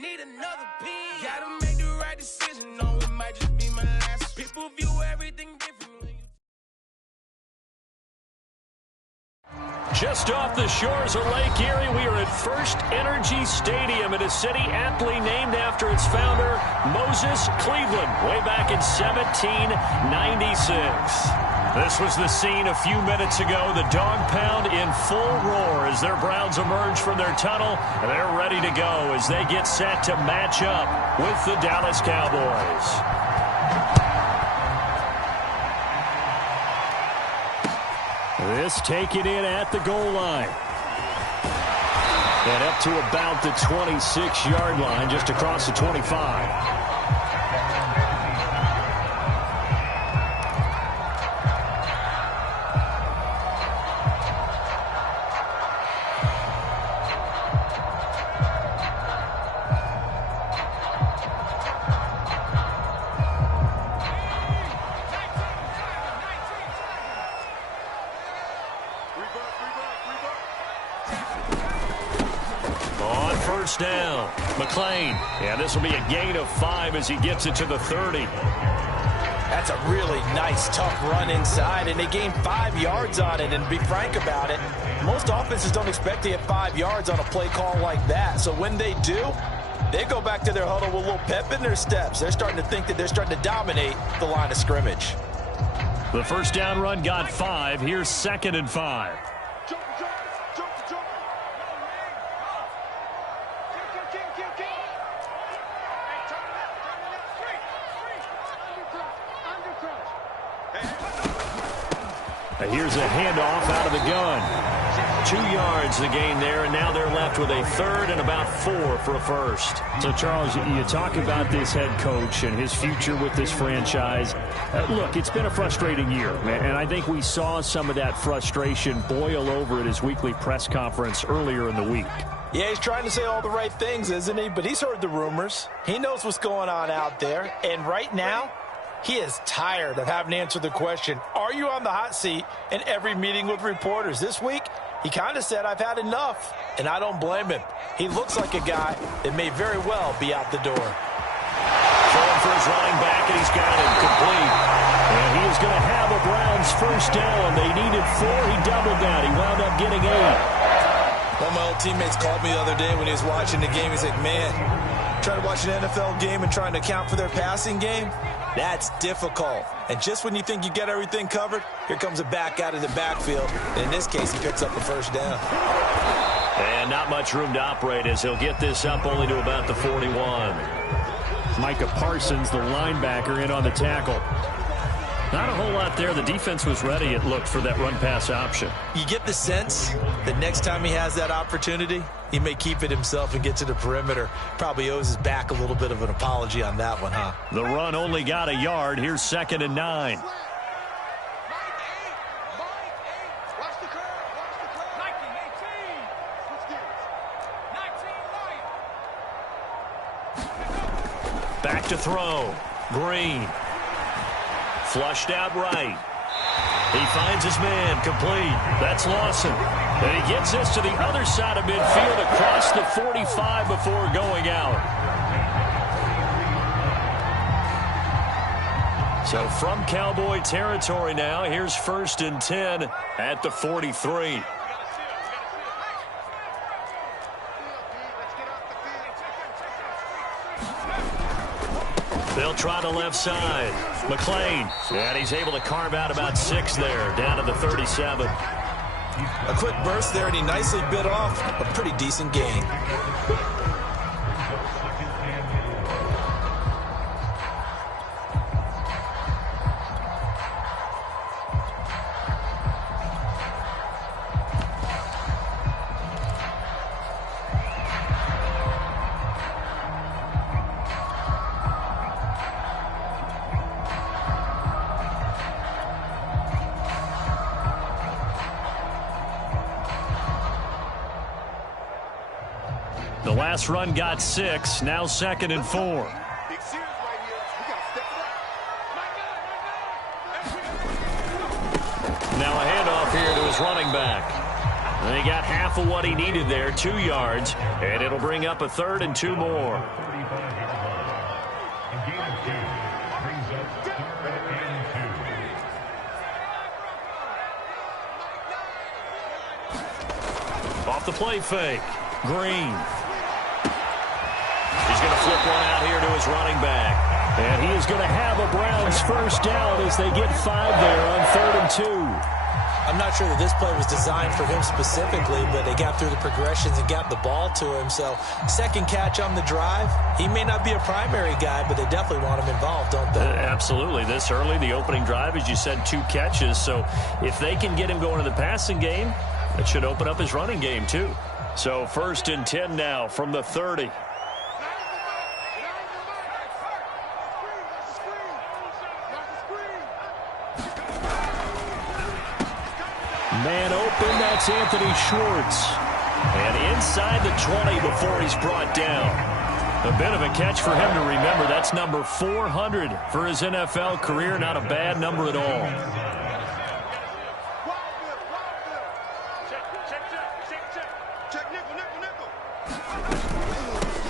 need another piece. Gotta make the right decision, no, it might just be my last. People view everything differently. Just off the shores of Lake Erie, we are at First Energy Stadium in a city aptly named after its founder, Moses Cleveland, way back in 1796. This was the scene a few minutes ago. The dog pound in full roar as their Browns emerge from their tunnel. They're ready to go as they get set to match up with the Dallas Cowboys. This taken in at the goal line. And up to about the 26-yard line, just across the 25. Down. McLean. Yeah, this will be a gain of 5 as he gets it to the 30. That's a really nice, tough run inside, and they gained 5 yards on it. And to be frank about it, most offenses don't expect to get 5 yards on a play call like that. So when they do, they go back to their huddle with a little pep in their steps. They're starting to think that they're starting to dominate the line of scrimmage. The first down run got 5. Here's 2nd and 5. Here's a handoff out of the gun. 2 yards the gain there, and now they're left with a 3rd and about 4 for a first. So, Charles, you talk about this head coach and his future with this franchise. Look, it's been a frustrating year, and I think we saw some of that frustration boil over at his weekly press conference earlier in the week. Yeah, he's trying to say all the right things, isn't he? But he's heard the rumors. He knows what's going on out there, and right now, he is tired of having to answer the question, are you on the hot seat in every meeting with reporters? This week, he kind of said, I've had enough, and I don't blame him. He looks like a guy that may very well be out the door. Throwing for his running back, and he's got it complete. And he is going to have a Browns first down. They needed 4. He doubled that. He wound up getting 8. One of my old teammates called me the other day when he was watching the game. He's like, man, trying to watch an NFL game and trying to account for their passing game? That's difficult. And just when you think you get everything covered, here comes a back out of the backfield. And in this case, he picks up a first down. And not much room to operate as he'll get this up only to about the 41. Micah Parsons, the linebacker, in on the tackle. Not a whole lot there. The defense was ready, it looked, for that run-pass option. You get the sense that next time he has that opportunity, he may keep it himself and get to the perimeter. Probably owes his back a little bit of an apology on that one, huh? The run only got a yard. Here's 2nd and 9. Back to throw. Green. Flushed out right. He finds his man, complete. That's Lawson. And he gets this to the other side of midfield across the 45 before going out. So from Cowboy territory now, here's 1st and 10 at the 43. They'll try the left side. McLean. And he's able to carve out about 6 there, down to the 37. A quick burst there, and he nicely bit off a pretty decent gain. The last run got 6. Now 2nd and 4. Now a handoff here to his running back. And he got half of what he needed there, 2 yards, and it'll bring up a 3rd and 2 more. Off the play fake, Green. He's going to flip one out here to his running back. And he is going to have a Browns first down as they get 5 there on 3rd and 2. I'm not sure that this play was designed for him specifically, but they got through the progressions and got the ball to him. So second catch on the drive. He may not be a primary guy, but they definitely want him involved, don't they? Absolutely. This early, the opening drive, as you said, 2 catches. So if they can get him going to the passing game, that should open up his running game too. So 1st and 10 now from the 30. Man open, that's Anthony Schwartz. And inside the 20 before he's brought down. A bit of a catch for him to remember. That's number 400 for his NFL career. Not a bad number at all.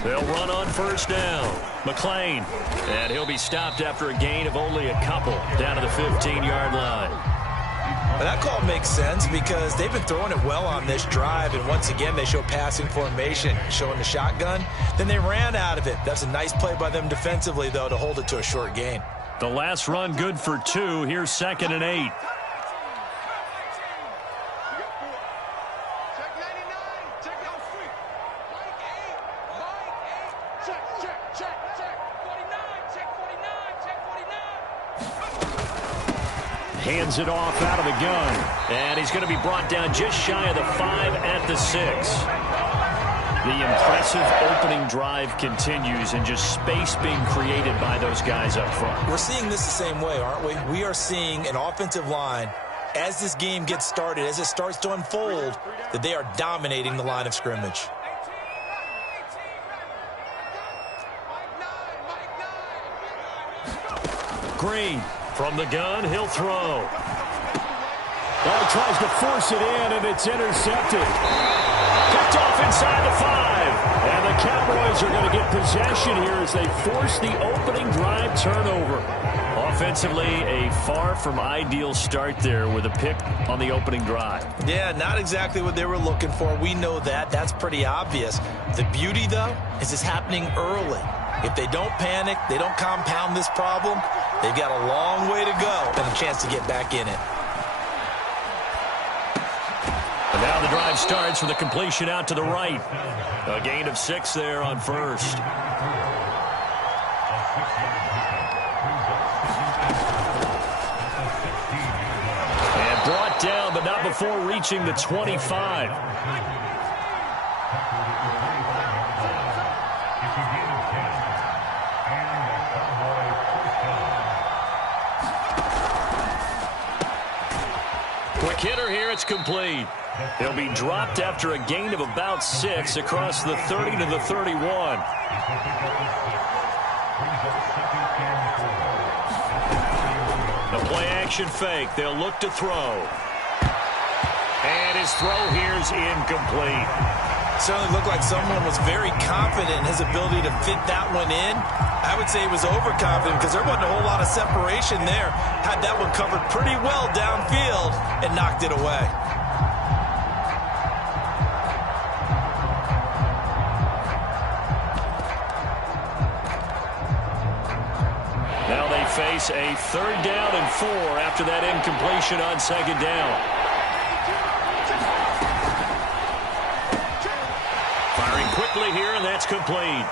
They'll run on first down. McLean. And he'll be stopped after a gain of only a couple down to the 15-yard line. Well, that call makes sense because they've been throwing it well on this drive, and once again they show passing formation, showing the shotgun. Then they ran out of it. That's a nice play by them defensively, though, to hold it to a short gain. The last run good for 2. Here's 2nd and 8. Hands it off out of the gun. And he's going to be brought down just shy of the 5 at the 6. The impressive opening drive continues, and just space being created by those guys up front. We're seeing this the same way, aren't we? We are seeing an offensive line, as this game gets started, as it starts to unfold, that they are dominating the line of scrimmage. Green. From the gun, he'll throw. He tries to force it in, and it's intercepted. Picked off inside the 5. And the Cowboys are going to get possession here as they force the opening drive turnover. Offensively, a far from ideal start there with a pick on the opening drive. Yeah, not exactly what they were looking for. We know that. That's pretty obvious. The beauty, though, is it's happening early. If they don't panic, they don't compound this problem, they've got a long way to go and a chance to get back in it. And now the drive starts with a completion out to the right. A gain of 6 there on first. And brought down, but not before reaching the 25. Quick hitter here, it's complete. He'll be dropped after a gain of about 6 across the 30 to the 31. The play action fake. They'll look to throw. And his throw here is incomplete. Certainly looked like someone was very confident in his ability to fit that one in. I would say he was overconfident because there wasn't a whole lot of separation there. Had that one covered pretty well downfield and knocked it away. Now they face a 3rd down and 4 after that incompletion on 2nd down. Firing quickly here, and that's complete.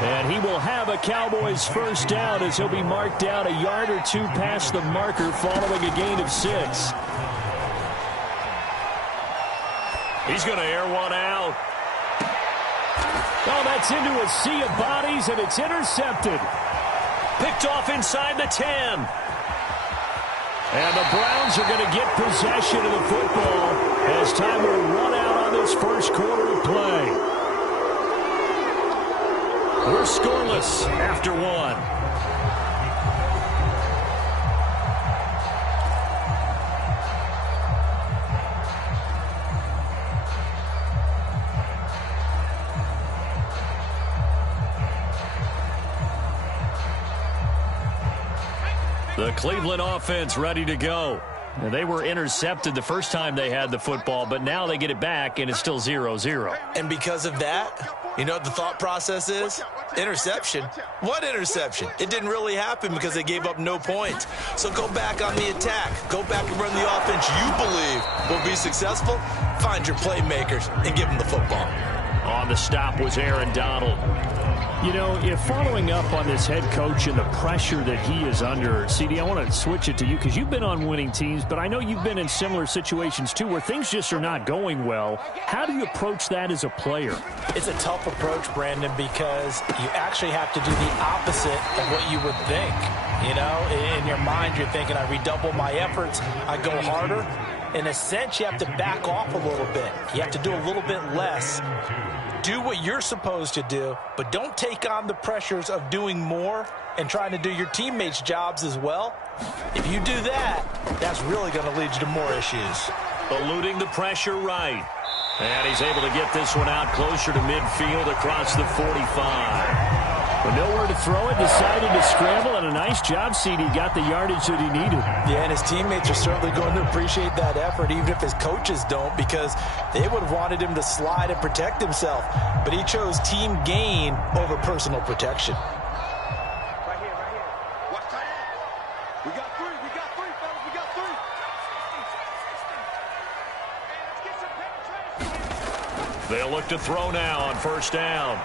And he will have a Cowboys first down as he'll be marked down a yard or 2 past the marker following a gain of 6. He's going to air one out. Oh, that's into a sea of bodies, and it's intercepted. Picked off inside the 10. And the Browns are going to get possession of the football as time will run out on this first quarter of play. We're scoreless after 1. The Cleveland offense ready to go. And they were intercepted the first time they had the football, but now they get it back, and it's still 0-0. And because of that, you know what the thought process is? Interception. What interception? It didn't really happen because they gave up no points. So go back on the attack. Go back and run the offense you believe will be successful. Find your playmakers and give them the football. On the stop was Aaron Donald. You know, if following up on this head coach and the pressure that he is under, CD, I want to switch it to you because you've been on winning teams, but I know you've been in similar situations too where things just are not going well. How do you approach that as a player? It's a tough approach, Brandon, because you actually have to do the opposite of what you would think. You know, in your mind, you're thinking, I redouble my efforts, I go harder. In a sense, you have to back off a little bit. You have to do a little bit less. Do what you're supposed to do, but don't take on the pressures of doing more and trying to do your teammates' jobs as well. If you do that, that's really going to lead you to more issues. Eluding the pressure right. And he's able to get this one out closer to midfield across the 45. But nowhere to throw it, decided to scramble, and a nice job, CD. Got the yardage that he needed. Yeah, and his teammates are certainly going to appreciate that effort, even if his coaches don't, because they would have wanted him to slide and protect himself. But he chose team gain over personal protection. Right here. Watch tight end. We got three, fellas. We got three. And let's get some penetration. They'll look to throw now on first down.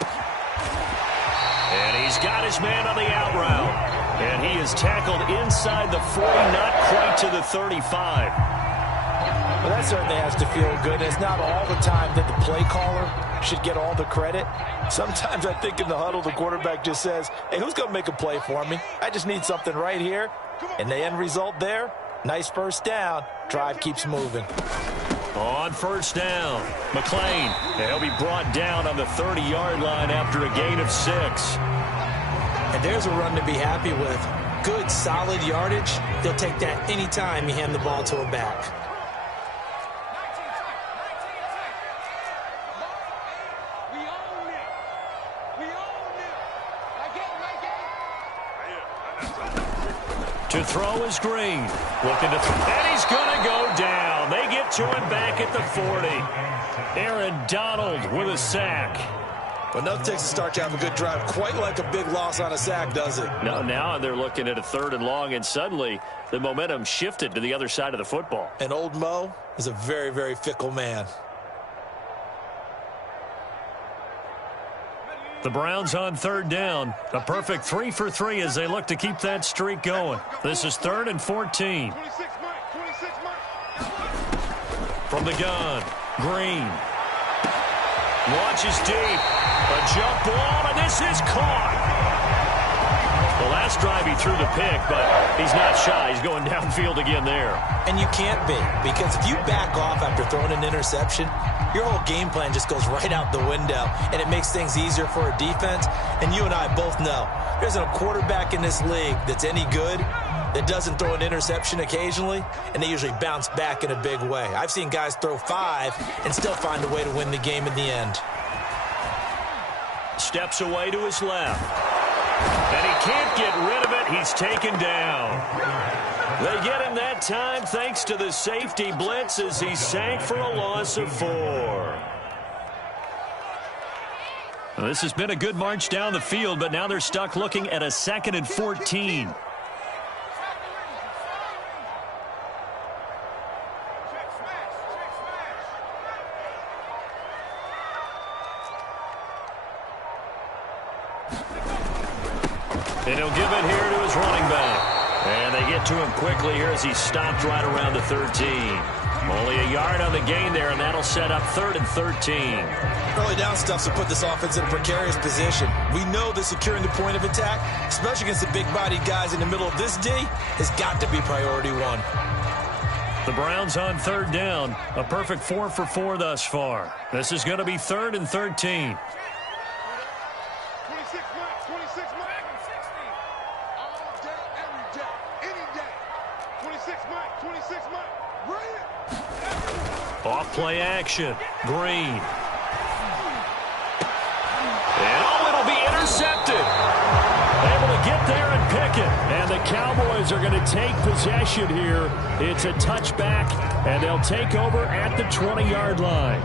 And he's got his man on the out route. And he is tackled inside the 40, not quite to the 35. Well, that certainly has to feel good. And it's not all the time that the play caller should get all the credit. Sometimes I think in the huddle, the quarterback just says, hey, who's going to make a play for me? I just need something right here. And the end result there, nice first down. Drive keeps moving. On first down, McLean. He'll be brought down on the 30-yard line after a gain of 6. And there's a run to be happy with. Good, solid yardage. They'll take that anytime you hand the ball to a back. To throw is Green. Looking to throw. And he's going to go down. They get to him back at the 40. Aaron Donald with a sack. But nothing takes a start to have a good drive. Quite like a big loss on a sack, does it? No, now they're looking at a 3rd and long, and suddenly the momentum shifted to the other side of the football. And old Mo is a very, very fickle man. The Browns on 3rd down. A perfect 3 for 3 as they look to keep that streak going. This is 3rd and 14. From the gun, Green. Launches deep. A jump ball, and this is caught. The last drive he threw the pick, but he's not shy. He's going downfield again there. And you can't be, because if you back off after throwing an interception, your whole game plan just goes right out the window, and it makes things easier for a defense. And you and I both know there isn't a quarterback in this league that's any good that doesn't throw an interception occasionally, and they usually bounce back in a big way. I've seen guys throw 5 and still find a way to win the game in the end. Steps away to his left. And he can't get rid of it. He's taken down. They get him that time thanks to the safety blitz as he sank for a loss of 4. Well, this has been a good march down the field, but now they're stuck looking at a 2nd and 14. And he'll give it here to his running back. And they get to him quickly here as he stopped right around the 13. Only a yard on the gain there, and that'll set up 3rd and 13. Early down stuff to put this offense in a precarious position. We know that securing the point of attack, especially against the big-bodied guys in the middle of this D, has got to be priority 1. The Browns on 3rd down. A perfect 4 for 4 thus far. This is going to be 3rd and 13. 26 Mike. All day, every day, any day. 26 Mike. Bring it. Off play action. Green. And it'll be intercepted. Able to get there and pick it. And the Cowboys are are going to take possession here. It's a touchback, and they'll take over at the 20-yard line.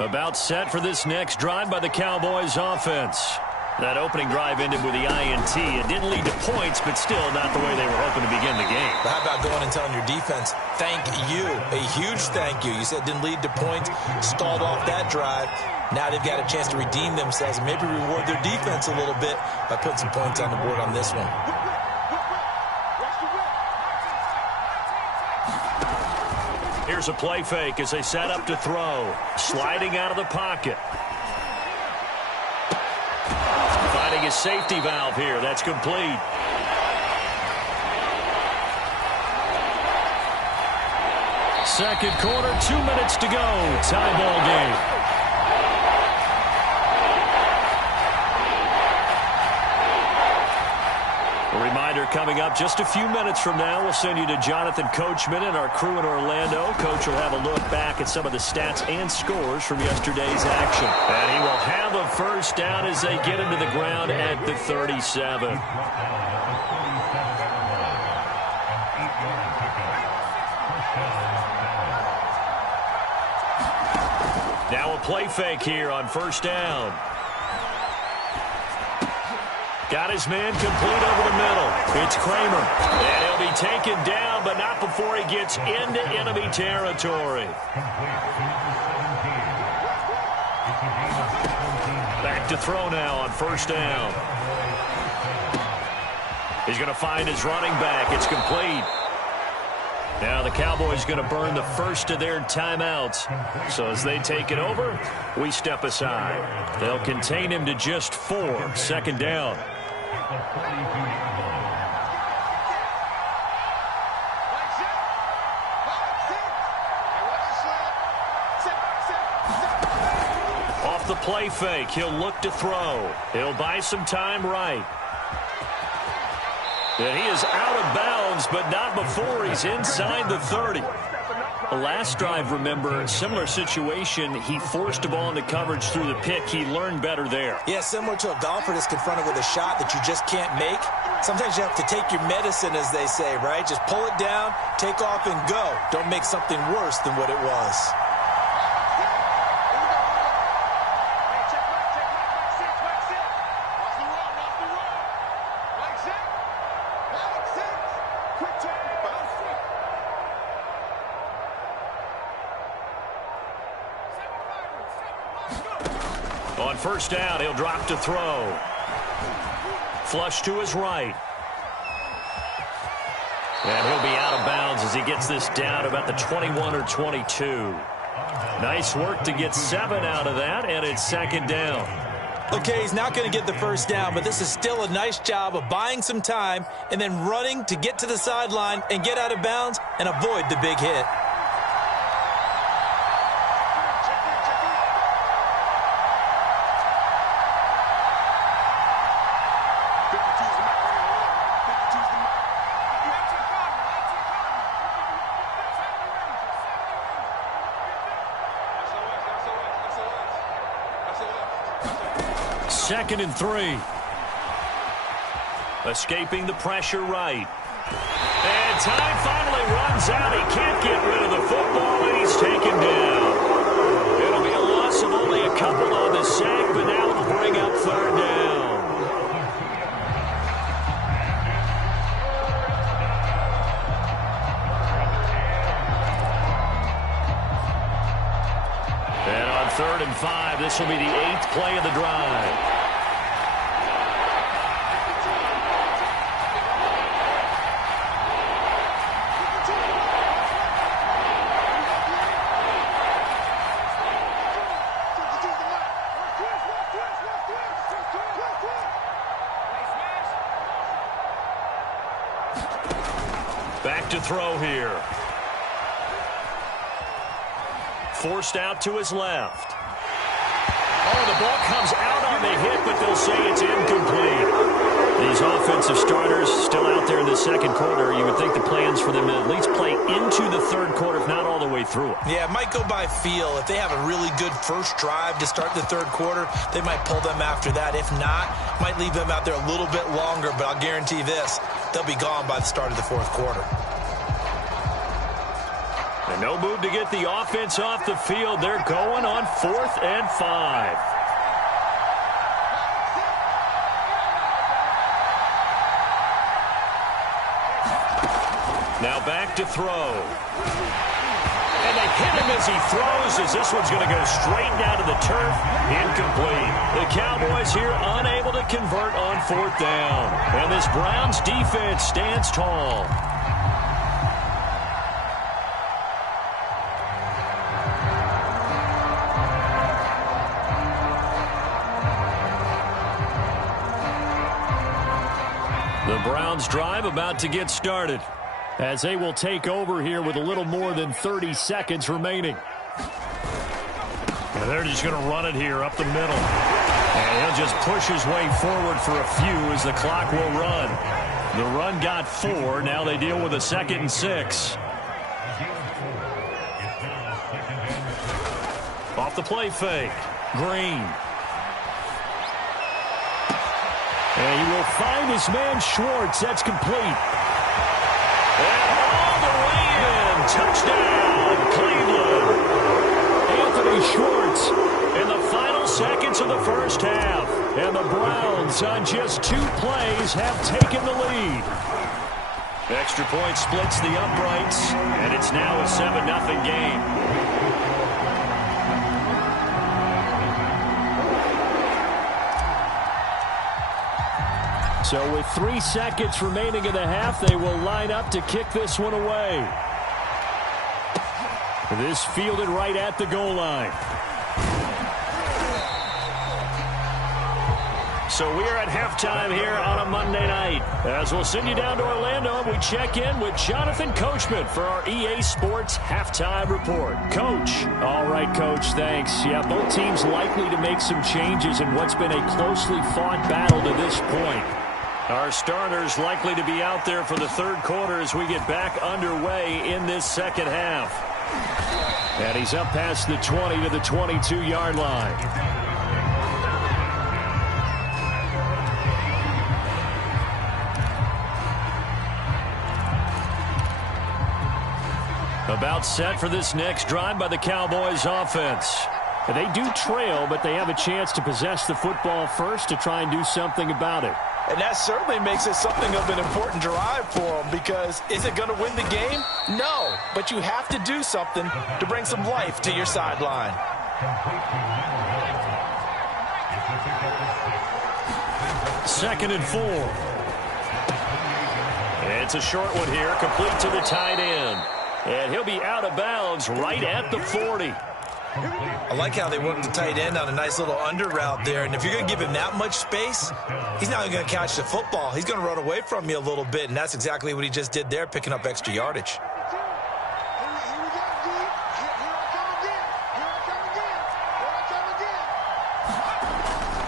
About set for this next drive by the Cowboys offense. That opening drive ended with the INT. It didn't lead to points, but still not the way they were hoping to begin the game. But how about going and telling your defense, thank you, a huge thank you. You said it didn't lead to points, stalled off that drive. Now they've got a chance to redeem themselves and maybe reward their defense a little bit by putting some points on the board on this one. Here's a play fake as they set up to throw. Sliding out of the pocket. Finding a safety valve here. That's complete. Second quarter, 2 minutes to go. Tie ball game. A reminder coming up just a few minutes from now. We'll send you to Jonathan Coachman and our crew in Orlando. Coach will have a look back at some of the stats and scores from yesterday's action. And he will have a first down as they get into the ground at the 37. Now a play fake here on first down. Got his man complete over the middle. It's Kramer. And he'll be taken down, but not before he gets into enemy territory. Back to throw now on first down. He's going to find his running back. It's complete. Now the Cowboys going to burn the first of their timeouts. So as they take it over, we step aside. They'll contain him to just 4. Second down. Off the play fake, he'll look to throw. He'll buy some time right. And he is out of bounds, but not before he's inside the 30. The last drive, remember, similar situation. He forced a ball into coverage through the pick. He learned better there. Yeah, similar to a golfer that's confronted with a shot that you just can't make. Sometimes you have to take your medicine, as they say, right? Just pull it down, take off, and go. Don't make something worse than what it was. On first down, he'll drop to throw. Flush to his right. And he'll be out of bounds as he gets this down about the 21 or 22. Nice work to get 7 out of that, and it's second down. Okay, he's not going to get the first down, but this is still a nice job of buying some time and then running to get to the sideline and get out of bounds and avoid the big hit. Second and 3. Escaping the pressure right. And time finally runs out. He can't get rid of the football, and he's taken down. It'll be a loss of only a couple on the sack, but now it'll bring up third down. And on 3rd and 5, this will be the 8th play of the drive. Back to throw here. Forced out to his left. Oh, the ball comes out on the hit, but they'll say it's incomplete. These offensive starters still out there in the second quarter. You would think the plans for them to at least play into the third quarter, if not all the way through it. Yeah, it might go by feel. If they have a really good first drive to start the third quarter, they might pull them after that. If not, might leave them out there a little bit longer, but I'll guarantee this, they'll be gone by the start of the fourth quarter. And no move to get the offense off the field. They're going on 4th and 5. Now back to throw. And they hit him as he throws, as this one's going to go straight down to the turf. Incomplete. The Cowboys here unable to convert on 4th down. And this Browns defense stands tall. The Browns drive about to get started, as they will take over here with a little more than 30 seconds remaining. And they're just going to run it here up the middle. And he'll just push his way forward for a few as the clock will run. The run got 4. Now they deal with a 2nd and 6. Off the play fake. Green. And he will find his man Schwartz. That's complete. And all the way in. Touchdown, Cleveland. Anthony Schwartz in the final seconds of the first half. And the Browns, on just 2 plays, have taken the lead. Extra point splits the uprights, and it's now a 7-0 game. So with 3 seconds remaining in the half, they will line up to kick this one away. This fielded right at the goal line. So we are at halftime here on a Monday night. As we'll send you down to Orlando, and we check in with Jonathan Coachman for our EA Sports Halftime Report. Coach. All right, Coach, thanks. Yeah, both teams likely to make some changes in what's been a closely fought battle to this point. Our starters likely to be out there for the third quarter as we get back underway in this second half. And he's up past the 20 to the 22-yard line. About set for this next drive by the Cowboys offense. They do trail, but they have a chance to possess the football first to try and do something about it. And that certainly makes it something of an important drive for them, because is it going to win the game? No, but you have to do something to bring some life to your sideline. Second and 4. It's a short one here, complete to the tight end. And he'll be out of bounds right at the 40. I like how they work the tight end on a nice little under route there. And if you're going to give him that much space, he's not going to catch the football. He's going to run away from you a little bit, and that's exactly what he just did there, picking up extra yardage.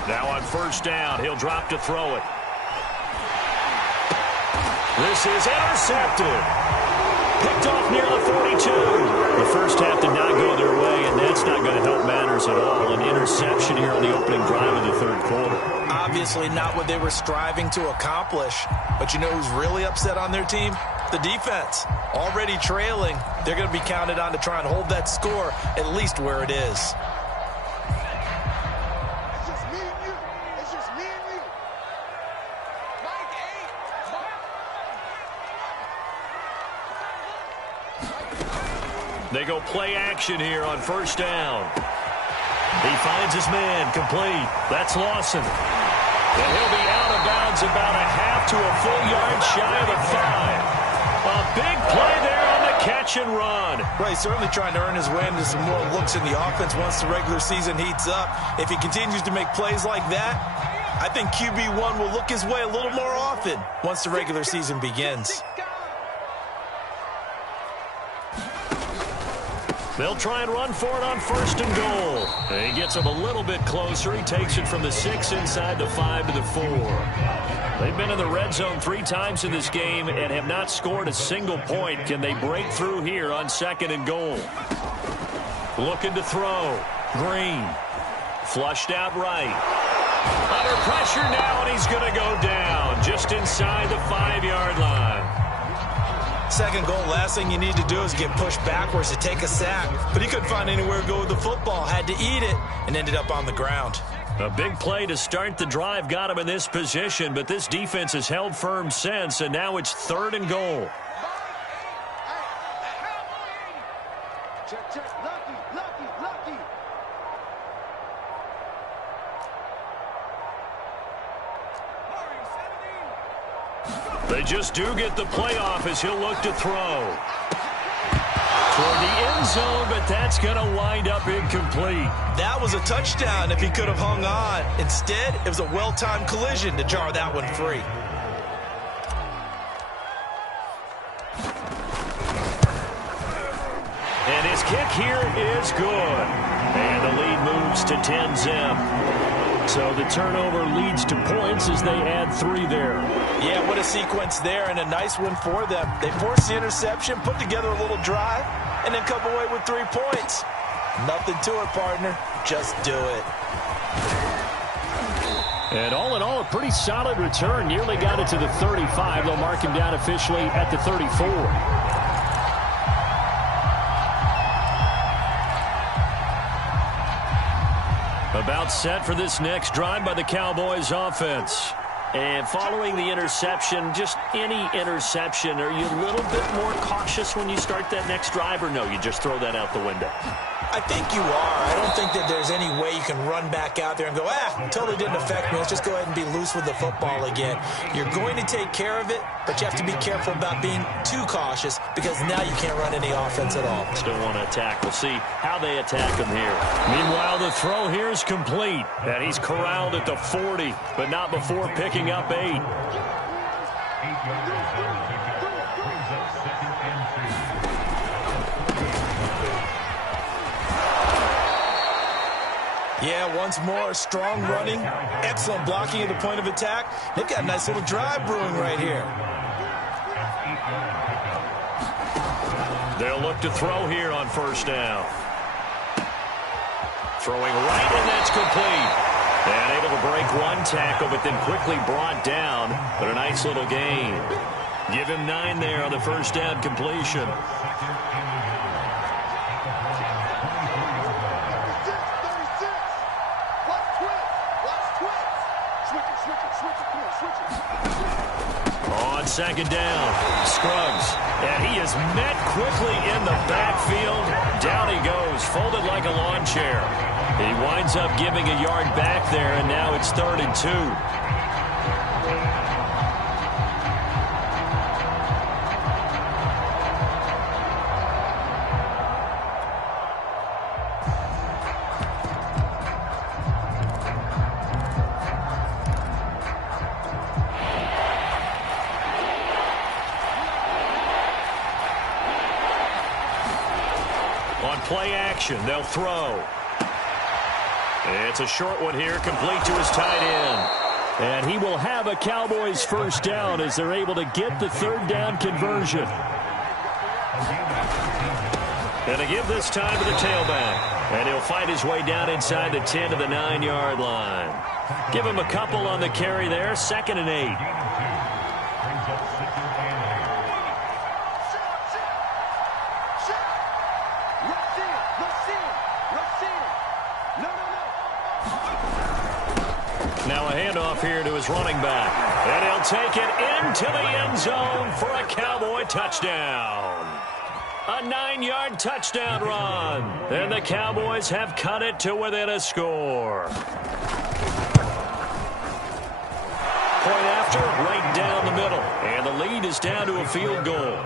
Now on first down, he'll drop to throw it. This is intercepted. Picked off near the 42. The first half did not go their way, and that's not going to help matters at all. An interception here on the opening drive of the third quarter. Obviously not what they were striving to accomplish. But you know who's really upset on their team? The defense. Already trailing. They're going to be counted on to try and hold that score at least where it is. They go play action here on first down. He finds his man, complete. That's Lawson. And he'll be out of bounds about a half to a full yard shy of the 5. A big play there on the catch and run. Well, he's certainly trying to earn his way into some more looks in the offense once the regular season heats up. If he continues to make plays like that, I think QB1 will look his way a little more often once the regular season begins. They'll try and run for it on 1st and goal. And he gets them a little bit closer. He takes it from the 6 inside the 5 to the 4. They've been in the red zone 3 times in this game and have not scored a single point. Can they break through here on 2nd and goal? Looking to throw. Green. Flushed out right. Under pressure now, and he's going to go down just inside the 5-yard line. 2nd goal, last thing you need to do is get pushed backwards to take a sack. But he couldn't find anywhere to go with the football, had to eat it, and ended up on the ground. A big play to start the drive got him in this position, but this defense has held firm since, and now it's 3rd and goal. Check, check. Lucky. They just do get the playoff as he'll look to throw. Toward the end zone, but that's going to wind up incomplete. That was a touchdown if he could have hung on. Instead, it was a well-timed collision to jar that one free. And his kick here is good. And the lead moves to 10-zip. So the turnover leads to points as they add 3 there. Yeah, what a sequence there, and a nice one for them. They forced the interception, put together a little drive, and then come away with 3 points. Nothing to it, partner. Just do it. And all in all, a pretty solid return. Nearly got it to the 35. They'll mark him down officially at the 34. About set for this next drive by the Cowboys offense. And following the interception, just any interception, are you a little bit more cautious when you start that next drive, or no, you just throw that out the window? I think you are. I don't think that there's any way you can run back out there and go, totally didn't affect me. Let's just go ahead and be loose with the football again. You're going to take care of it, but you have to be careful about being too cautious because now you can't run any offense at all. Still want to attack. We'll see how they attack him here. Meanwhile, the throw here is complete. And he's corralled at the 40, but not before picking up 8. Yeah, once more, strong running, excellent blocking at the point of attack. They've got a nice little drive brewing right here. They'll look to throw here on 1st down. Throwing right, and that's complete. And able to break 1 tackle, but then quickly brought down. But a nice little gain. Give him 9 there on the 1st down completion. On 2nd down, Scruggs, and he is met quickly in the backfield. Down he goes, folded like a lawn chair. He winds up giving a yard back there, and now it's 3rd and 2. Play action, they'll throw. It's a short one here, complete to his tight end. And he will have a Cowboys 1st down as they're able to get the 3rd down conversion. And to give this time to the tailback. And he'll fight his way down inside the 10 to the 9-yard line. Give him a couple on the carry there, 2nd and 8. Now a handoff here to his running back. And he'll take it into the end zone for a Cowboy touchdown. A 9-yard touchdown run. And the Cowboys have cut it to within a score. Point after, right down the middle. And the lead is down to a field goal.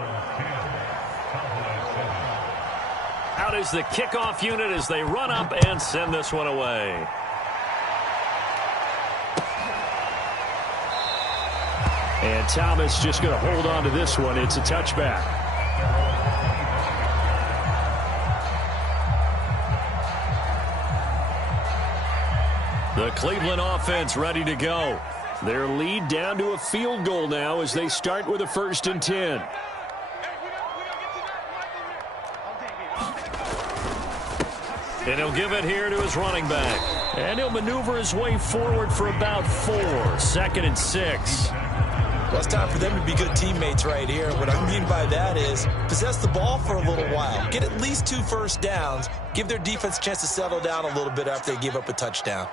Out is the kickoff unit as they run up and send this one away. And Thomas just going to hold on to this one. It's a touchback. The Cleveland offense ready to go. Their lead down to a field goal now as they start with a 1st and 10. And he'll give it here to his running back. And he'll maneuver his way forward for about 4. 2nd and 6. Well, it's time for them to be good teammates right here. What I mean by that is possess the ball for a little while. Get at least 2 first downs. Give their defense a chance to settle down a little bit after they give up a touchdown.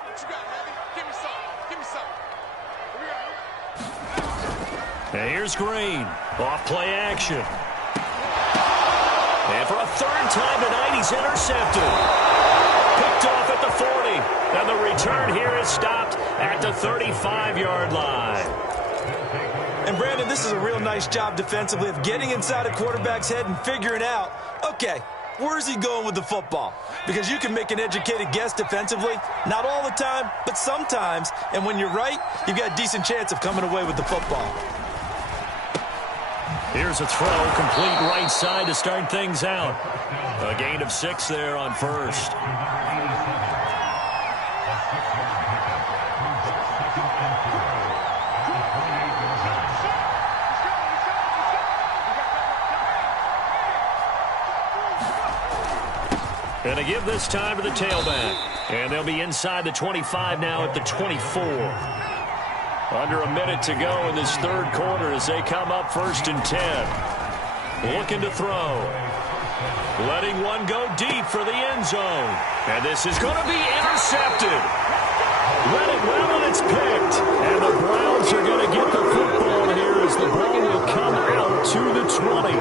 And here's Green. Off play action. And for a 3rd time tonight, he's intercepted. Picked off at the 40. And the return here is stopped at the 35-yard line. And, Brandon, this is a real nice job defensively of getting inside a quarterback's head and figuring out, okay, where's he going with the football? Because you can make an educated guess defensively, not all the time, but sometimes. And when you're right, you've got a decent chance of coming away with the football. Here's a throw, complete right side to start things out. A gain of 6 there on 1st. And to give this time to the tailback. And they'll be inside the 25 now at the 24. Under a minute to go in this 3rd quarter as they come up 1st and 10. Looking to throw. Letting one go deep for the end zone. And this is going to be intercepted. Let it well and it's picked. And the Browns are going to get the football here as the ball will come out to the 20.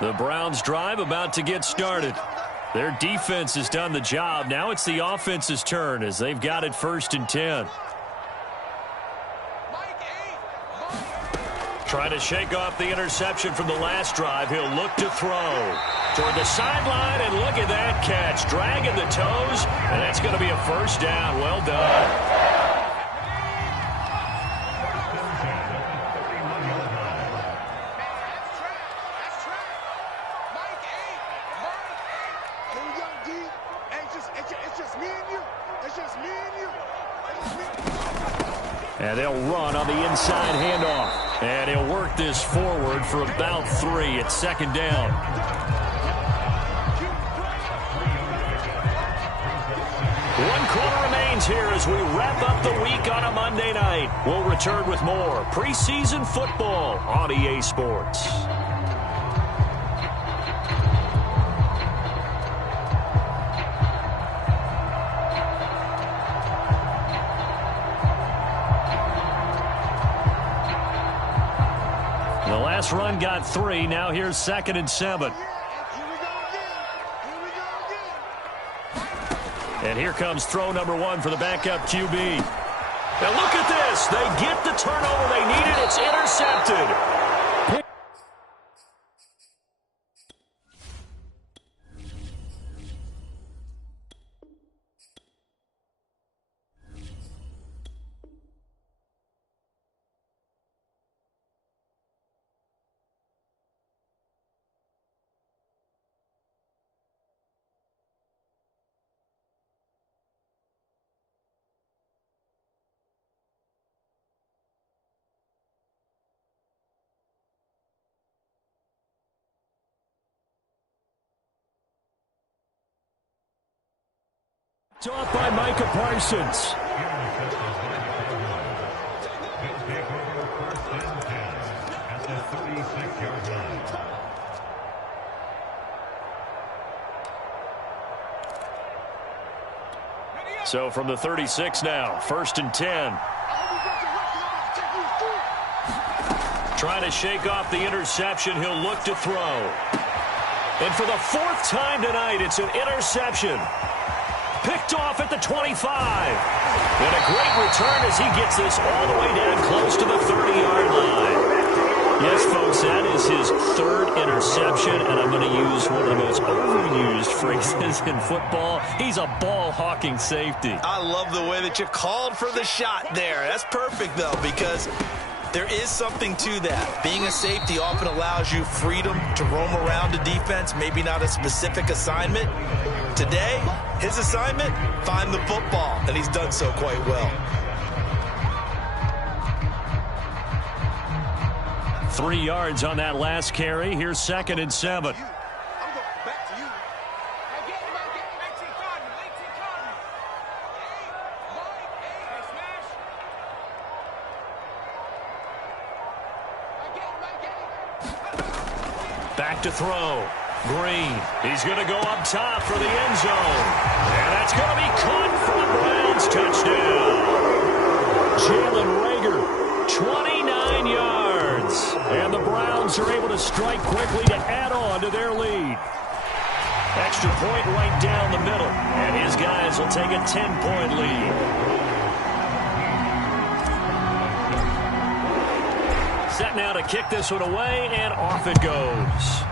The Browns drive about to get started. Their defense has done the job. Now it's the offense's turn as they've got it 1st and 10. Trying to shake off the interception from the last drive. He'll look to throw toward the sideline, and look at that catch. Dragging the toes, and that's going to be a 1st down. Well done. And they'll run on the inside handoff. And he'll work this forward for about 3 at 2nd down. One quarter remains here as we wrap up the week on a Monday night. We'll return with more preseason football on EA Sports. The last run got 3. Now here's 2nd and 7. And here comes throw number 1 for the backup QB. Now look at this. They get the turnover they needed. It's intercepted. Off by Micah Parsons. So from the 36 now, 1st and 10. Trying to shake off the interception. He'll look to throw. And for the 4th time tonight, it's an interception. Picked off at the 25. And a great return as he gets this all the way down close to the 30-yard line. Yes, folks, that is his 3rd interception, and I'm going to use one of the most overused phrases in football. He's a ball-hawking safety. I love the way that you called for the shot there. That's perfect, though, because There is something to that. Being a safety often allows you freedom to roam around the defense, maybe not a specific assignment. Today, his assignment, find the football, and he's done so quite well. 3 yards on that last carry. Here's 2nd and 7. Back to throw. Green. He's going to go up top for the end zone. And that's going to be caught for the Browns. Touchdown. Jalen Reagor, 29 yards. And the Browns are able to strike quickly to add on to their lead. Extra point right down the middle. And his guys will take a 10-point lead. Set now to kick this one away, and off it goes.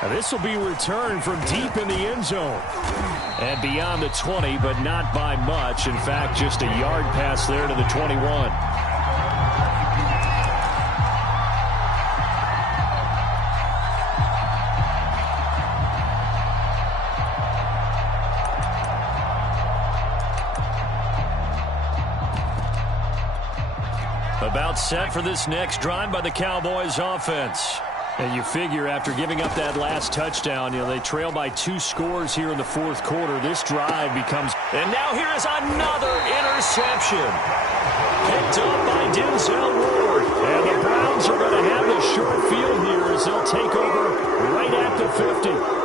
Now this will be returned from deep in the end zone. And beyond the 20, but not by much. In fact, just a yard pass there to the 21. About set for this next drive by the Cowboys offense. And you figure after giving up that last touchdown, they trail by 2 scores here in the 4th quarter. This drive becomes... And now here is another interception. Picked up by Denzel Ward. And the Browns are going to have the short field here as they'll take over right at the 50.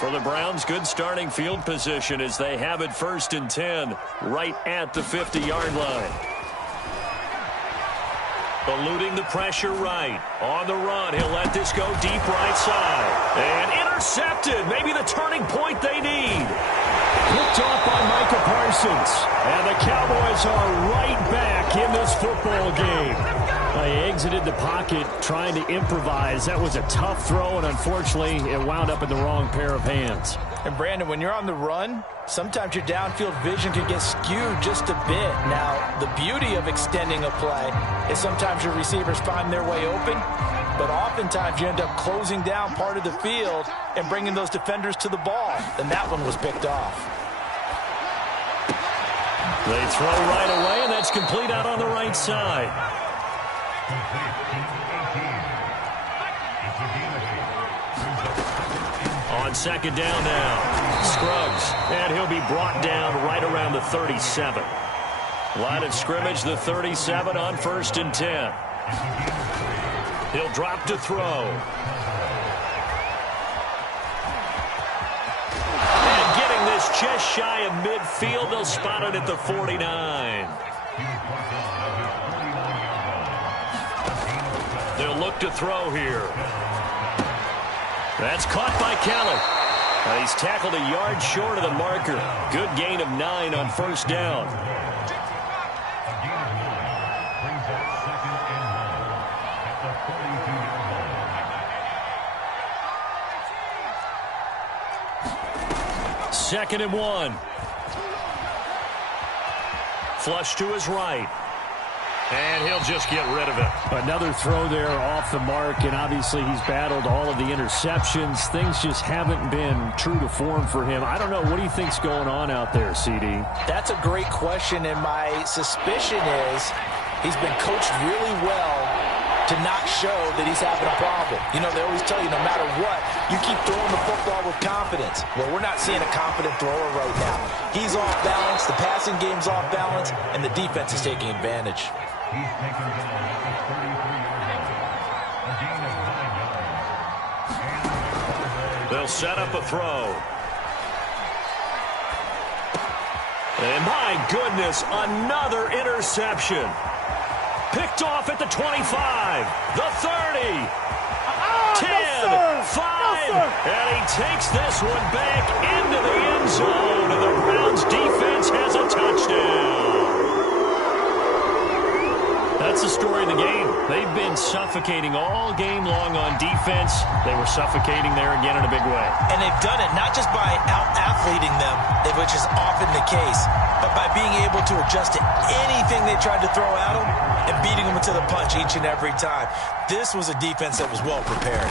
For the Browns, good starting field position as they have it 1st and 10 right at the 50-yard line. Eluding the pressure right. On the run, he'll let this go deep right side. And intercepted. Maybe the turning point they need. Picked off by Micah Parsons. And the Cowboys are right back in this football game. He exited the pocket trying to improvise. That was a tough throw, and unfortunately, it wound up in the wrong pair of hands. And, Brandon, when you're on the run, sometimes your downfield vision can get skewed just a bit. Now, the beauty of extending a play is sometimes your receivers find their way open, but oftentimes you end up closing down part of the field and bringing those defenders to the ball, and that one was picked off. They throw right away, and that's complete out on the right side. On 2nd down now, Scruggs, and he'll be brought down right around the 37. Line of scrimmage, the 37 on 1st and 10. He'll drop to throw. And getting this just shy of midfield, they'll spot it at the 49. They'll look to throw here. That's caught by Kelly. He's tackled a yard short of the marker. Good gain of 9 on 1st down. Second and 1. Flush to his right. And he'll just get rid of it. Another throw there off the mark, and obviously he's battled all of the interceptions. Things just haven't been true to form for him. I don't know. What do you think's going on out there, CD? That's a great question, and my suspicion is he's been coached really well to not show that he's having a problem. They always tell you no matter what, you keep throwing the football with confidence. Well, we're not seeing a confident thrower right now. He's off balance, the passing game's off balance, and the defense is taking advantage. They'll set up a throw. And my goodness, another interception. Picked off at the 25, the 30, 10, 5, and he takes this one back into the end zone, and the Browns defense has a touchdown. That's the story of the game. They've been suffocating all game long on defense. They were suffocating there again in a big way. And they've done it not just by out-athleting them, which is often the case, but by being able to adjust to anything they tried to throw at them and beating them to the punch each and every time. This was a defense that was well prepared.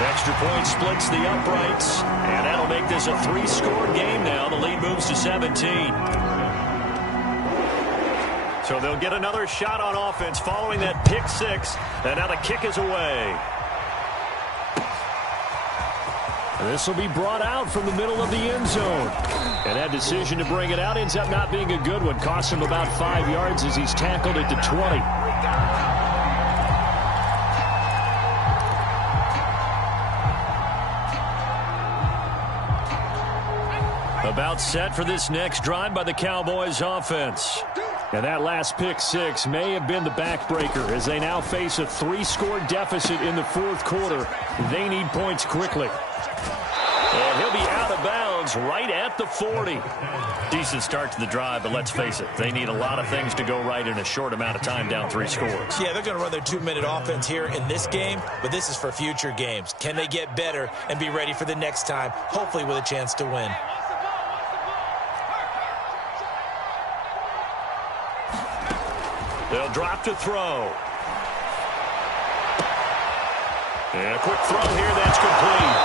The extra point splits the uprights, and that'll make this a 3-score game now. The lead moves to 17. So they'll get another shot on offense following that pick six, and now the kick is away. And this will be brought out from the middle of the end zone. And that decision to bring it out ends up not being a good one. Costs him about 5 yards as he's tackled at the 20. About set for this next drive by the Cowboys offense. And that last pick six may have been the backbreaker as they now face a 3-score deficit in the fourth quarter. They need points quickly. And he'll be out of bounds right at the 40. Decent start to the drive, but let's face it, they need a lot of things to go right in a short amount of time down 3 scores. Yeah, they're going to run their 2-minute offense here in this game, but this is for future games. Can they get better and be ready for the next time, hopefully with a chance to win? They'll drop to throw. And a quick throw here that's complete.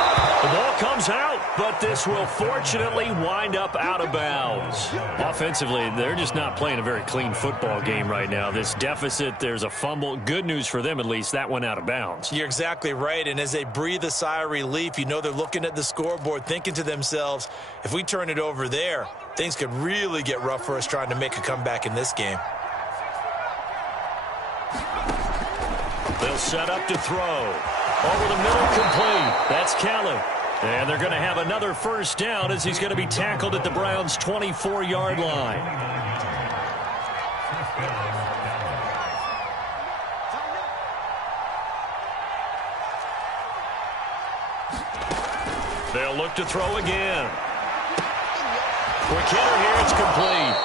The ball comes out, but this will fortunately wind up out of bounds. Offensively, they're just not playing a very clean football game right now. This deficit, there's a fumble. Good news for them, at least. That went out of bounds. You're exactly right, and as they breathe a sigh of relief, you know they're looking at the scoreboard, thinking to themselves, if we turn it over there, things could really get rough for us trying to make a comeback in this game. They'll set up to throw. Over the middle, complete. That's Kelly. And they're going to have another first down as he's going to be tackled at the Browns' 24-yard line. They'll look to throw again. Quick hitter here, it's complete.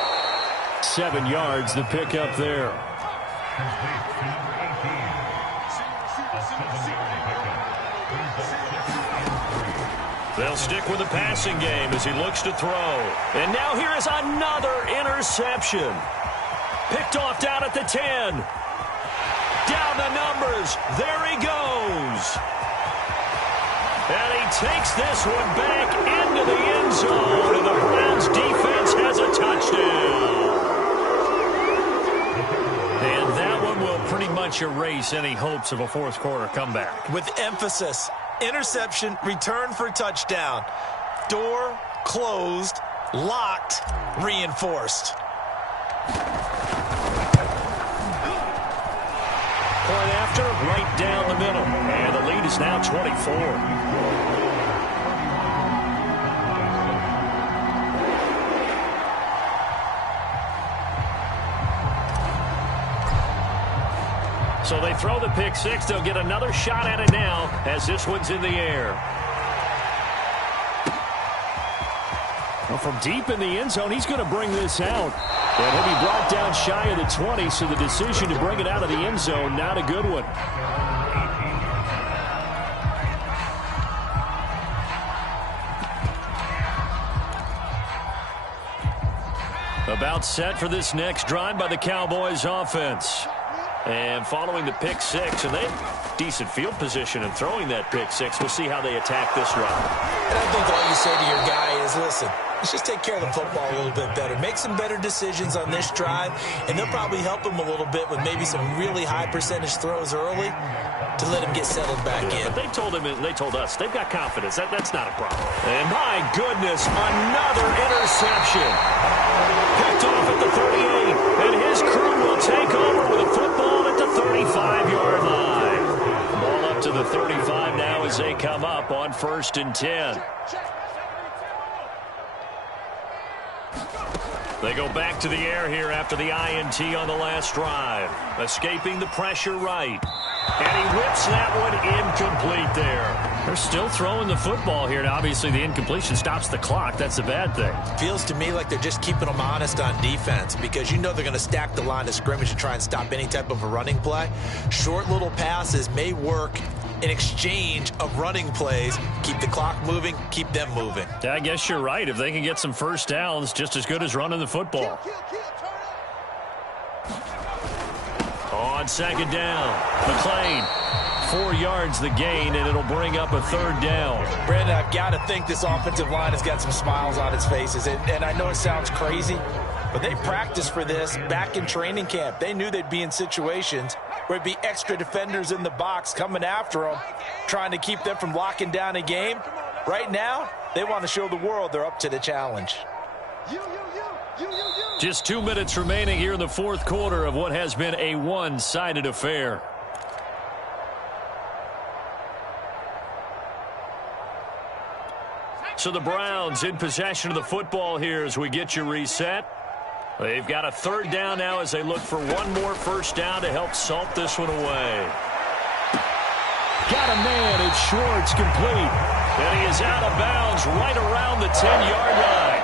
7 yards, the pickup there. They'll stick with the passing game as he looks to throw. And now here is another interception. Picked off down at the 10. Down the numbers. There he goes. And he takes this one back into the end zone. And the Browns defense has a touchdown. And that one will pretty much erase any hopes of a fourth quarter comeback. With emphasis. Interception, return for touchdown. Door closed, locked, reinforced. Point after, right down the middle. And the lead is now 24. So they throw the pick six. They'll get another shot at it now as this one's in the air. Well, from deep in the end zone, he's going to bring this out. And he'll be brought down shy of the 20, so the decision to bring it out of the end zone, not a good one. About set for this next drive by the Cowboys offense. And following the pick six, and they have decent field position in throwing that pick six. We'll see how they attack this drive. And I think all you say to your guy is, listen, let's just take care of the football a little bit better. Make some better decisions on this drive, and they'll probably help him a little bit with maybe some really high percentage throws early to let him get settled back in. But they told him, and they told us, they've got confidence. That's not a problem. And my goodness, another interception. Picked off at the 38, and his crew will take over with a football at the 35-yard line. Ball up to the 35 now as they come up on 1st and 10. They go back to the air here after the INT on the last drive. Escaping the pressure right. And he whips that one incomplete there. They're still throwing the football here, and obviously the incompletion stops the clock. That's a bad thing. Feels to me like they're just keeping them honest on defense because you know they're going to stack the line of scrimmage and try and stop any type of a running play. Short little passes may work in exchange of running plays. Keep the clock moving, keep them moving. Yeah, I guess you're right. If they can get some first downs, just as good as running the football. On second down, McClain. 4 yards the gain, and it'll bring up a third down. Brandon, I've got to think this offensive line has got some smiles on its faces. And I know it sounds crazy, but they practiced for this back in training camp. They knew they'd be in situations where it'd be extra defenders in the box coming after them, trying to keep them from locking down a game. Right now, they want to show the world they're up to the challenge. Just 2 minutes remaining here in the fourth quarter of what has been a one-sided affair. So the Browns in possession of the football here as we get you reset. They've got a third down now as they look for one more first down to help salt this one away. Got a man, it's Schwartz, complete. And he is out of bounds right around the 10-yard line.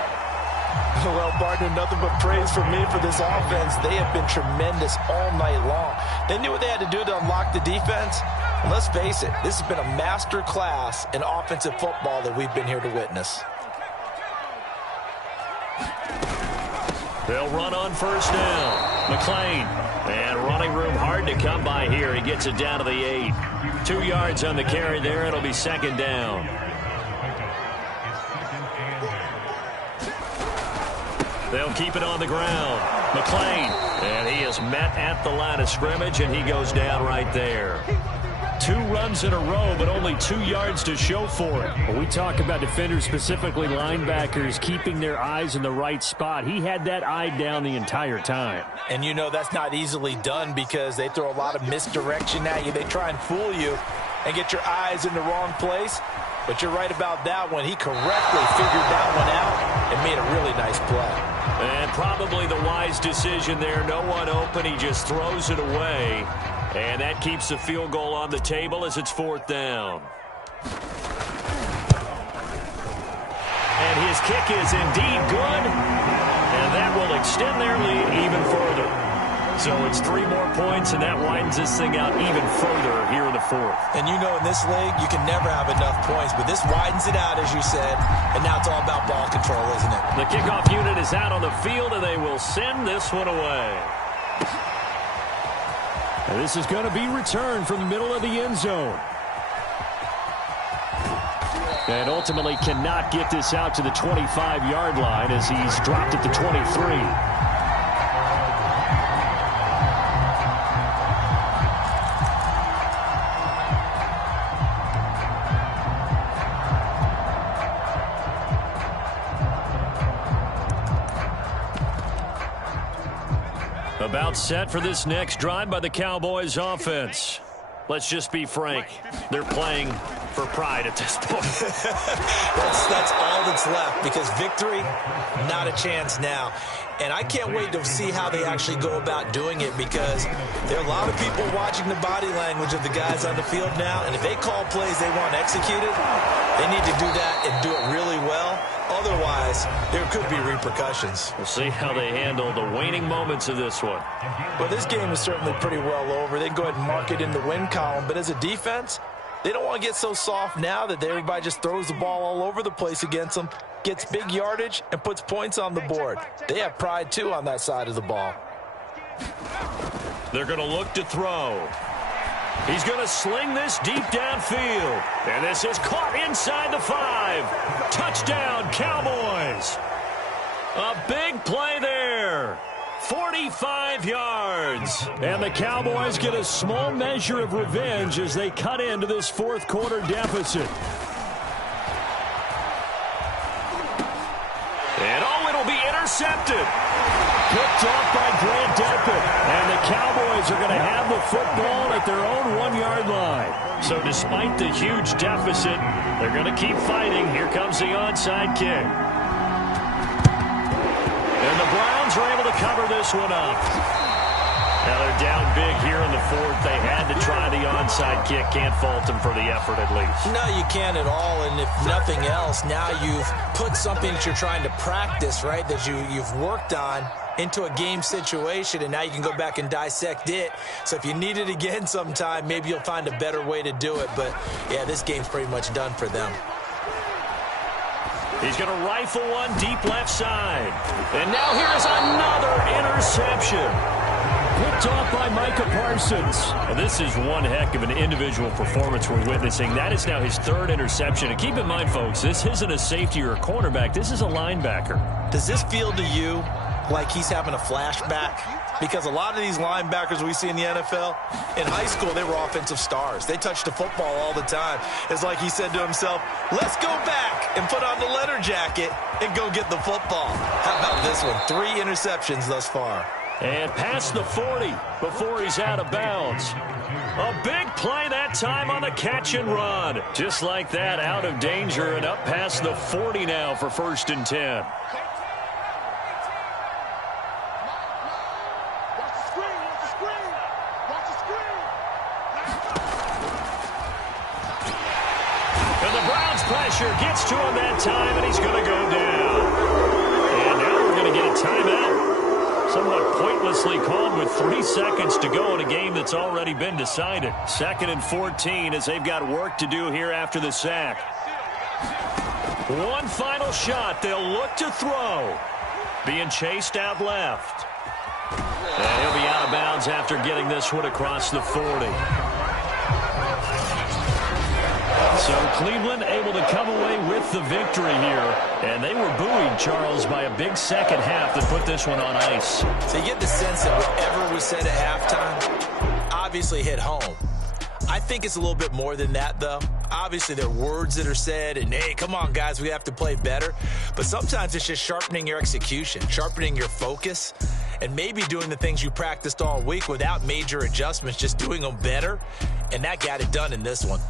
Well, Barton, nothing but praise from me for this offense. They have been tremendous all night long. They knew what they had to do to unlock the defense. And let's face it, this has been a master class in offensive football that we've been here to witness. They'll run on first down. McClain. And running room hard to come by here. He gets it down to the 8. 2 yards on the carry there. It'll be second down. They'll keep it on the ground. McClain. And he is met at the line of scrimmage, and he goes down right there. 2 runs in a row, but only 2 yards to show for it. When we talk about defenders, specifically linebackers, keeping their eyes in the right spot, he had that eye down the entire time. And you know that's not easily done because they throw a lot of misdirection at you. They try and fool you and get your eyes in the wrong place. But you're right about that one. He correctly figured that one out and made a really nice play. And probably the wise decision there. No one open. He just throws it away. And that keeps the field goal on the table as it's fourth down. And his kick is indeed good. And that will extend their lead even further. So it's 3 more points, and that widens this thing out even further here in the fourth. And you know in this league, you can never have enough points. But this widens it out, as you said. And now it's all about ball control, isn't it? The kickoff unit is out on the field, and they will send this one away. And this is going to be returned from the middle of the end zone. And ultimately cannot get this out to the 25-yard line as he's dropped at the 23. About set for this next drive by the Cowboys offense. Let's just be frank. They're playing for pride at this point. that's all that's left because victory, not a chance now. And I can't wait to see how they actually go about doing it because there are a lot of people watching the body language of the guys on the field now. And if they call plays they want executed, they need to do that and do it really well. Otherwise, there could be repercussions. We'll see how they handle the waning moments of this one. Well, this game is certainly pretty well over. They can go ahead and mark it in the win column. But as a defense, they don't want to get so soft now that everybody just throws the ball all over the place against them, gets big yardage, and puts points on the board. They have pride, too, on that side of the ball. They're going to look to throw. He's going to sling this deep downfield. And this is caught inside the 5. Touchdown, Cowboys. A big play there. 45 yards. And the Cowboys get a small measure of revenge as they cut into this fourth quarter deficit. And oh, it'll be intercepted. Picked off by Grant Delpit. And the Cowboys are going to have the football at their own 1-yard line. So despite the huge deficit, they're going to keep fighting. Here comes the onside kick. And the Browns are able to cover this one up. Now they're down big here in the fourth. They had to try the onside kick. Can't fault them for the effort at least. No, you can't at all. And if nothing else, now you've put something that you're trying to practice, right, that you've worked on into a game situation, and now you can go back and dissect it. So if you need it again sometime, maybe you'll find a better way to do it. But, yeah, this game's pretty much done for them. He's going to rifle one deep left side. And now here's another interception. Picked off by Micah Parsons. Well, this is one heck of an individual performance we're witnessing. That is now his third interception. And keep in mind, folks, this isn't a safety or a cornerback. This is a linebacker. Does this feel to you like he's having a flashback? Because a lot of these linebackers we see in the NFL, in high school, they were offensive stars. They touched the football all the time. It's like he said to himself, let's go back and put on the letter jacket and go get the football. How about this one? 3 interceptions thus far. And past the 40 before he's out of bounds. A big play that time on the catch and run. Just like that, out of danger and up past the 40 now for 1st and 10. Pressure gets to him that time, and he's going to go down. And now we're going to get a timeout. Somewhat pointlessly called with 3 seconds to go in a game that's already been decided. 2nd and 14 as they've got work to do here after the sack. One final shot. They'll look to throw. Being chased out left. And he'll be out of bounds after getting this one across the 40. So Cleveland able to come away with the victory here. And they were buoyed, Charles, by a big second half that put this one on ice. So you get the sense that whatever was said at halftime obviously hit home. I think it's a little bit more than that, though. Obviously, there are words that are said, and, hey, come on, guys, we have to play better. But sometimes it's just sharpening your execution, sharpening your focus, and maybe doing the things you practiced all week without major adjustments, just doing them better. And that got it done in this one.